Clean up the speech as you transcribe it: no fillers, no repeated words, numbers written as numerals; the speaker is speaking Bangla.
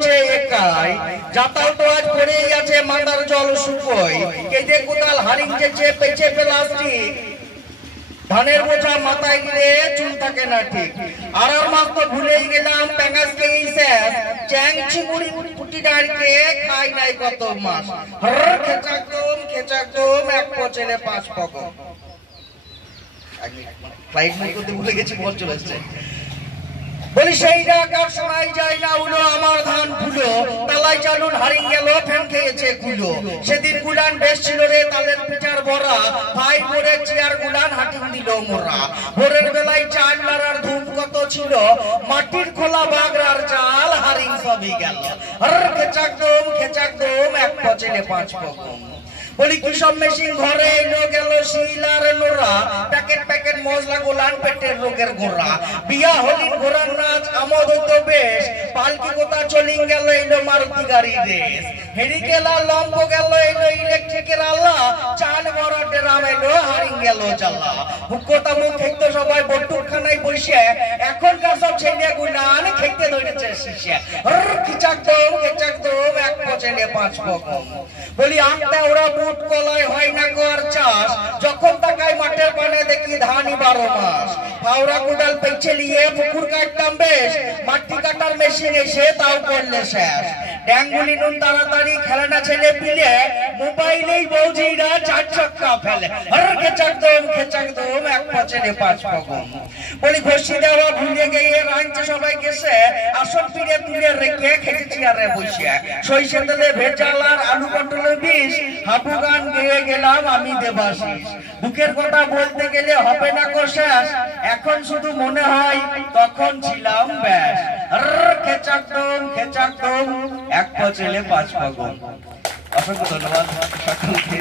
করছে একাই, জাতাল তো আজ পড়েই আছে মান্দার জল শুকোয়, কেটে কোদাল হারিং চেপে চেপে প্লাস্টিক, ধানের বোঝা মাথায় গিয়ে চুল থাকে না ঠিক। আর মাছ তো ভুলেই গেলাম প্যাঙ্গাস খেয়েই শেষ, চ্যাং চিংড়ি পুটি ডাঁড়কে খাই নাই কত মাস। খেচাকদম এক পচেলে 5 পকম। ফ্লাইট মোড করতে ভুলে গেছি, বল চলে এসছে। বলি সেই ডাকার সময় যায় না উলো আমার ধান ফুলো, তালাই চালুন হারিং গেল ফ্যান খেয়েছে কুলো। সেদিন গুলান বেশ ছিল রে তালের পিঠার বড়া, ভাই ভোরে চেয়ার গুলান হাটিং দিল মোরা। ভোরের বেলায় চাল মারার ধুম কত ছিল, মাটির খোলা বাগড়ার চাল হারিং সবই গেল। খেচাকদম এক পচেলে 5 পকম। বলি কিসব মেশিন ঘরে এলো গেল শিলার নোরা, প্যাকেট প্যাকেট মশলা গোলান পেটের রোগের গোড়া। বিয়া হলিন ঘোরার নাচ আমোদ হইতো বেশ, পালকি কোথা চলিং গেল এলো মারুতি গাড়ি রেস। হেরিকেলা লম্ব গেল এলো ইলেকট্রিকের আল্লাহ, চাল বড় ডেরাম এলো হারিং গেল জ্বালা। হুকোতা মুখ খেতে সবাই বটুক খানায় বসে, এখনকার সব ছেলে গুলান খেতে ধরেছে শিশে। খেচাকদম এক পচেলে 5 পকম। বলি আটটা ওরা বুট কলায় হয় না গোয়ার চাষ, যখন তাকাই মাঠের পানে দেখি ধানই 12 মাস। হাওড়া কুদাল পেছে নিয়ে পুকুর কাটতাম বেশ, মাটি কাটার মেশিন এসে তাও করলে শেষ। ড্যাঙ্গুলি নুন তাড়াতাড়ি খেলানা ছেলে পিলে, মোবাইলেই বৌজিরা 4 ছক্কা ফেলে। খেচাকদম এক পচেলে 5 পকম। বলি ঘষি দেওয়া ভুলে গিয়ে রাঁচে সবাই গেছে, আসন ফিরে তুলে রেখে খেটেছি আরে বসে। সইষে তেলে ভেজাল আর আলু পটলের বিষ, হাবু গান গেয়ে গেলাম আমি দেবাশিস। বুকের কথা বলতে গেলে হবে না কো শেষ, এখন শুধু মনে হয় তখন ছিলাম ব্যাস। খেচাকদম এক পচেলে 5 পকম। অসংখ্য ধন্যবাদ সকলকে।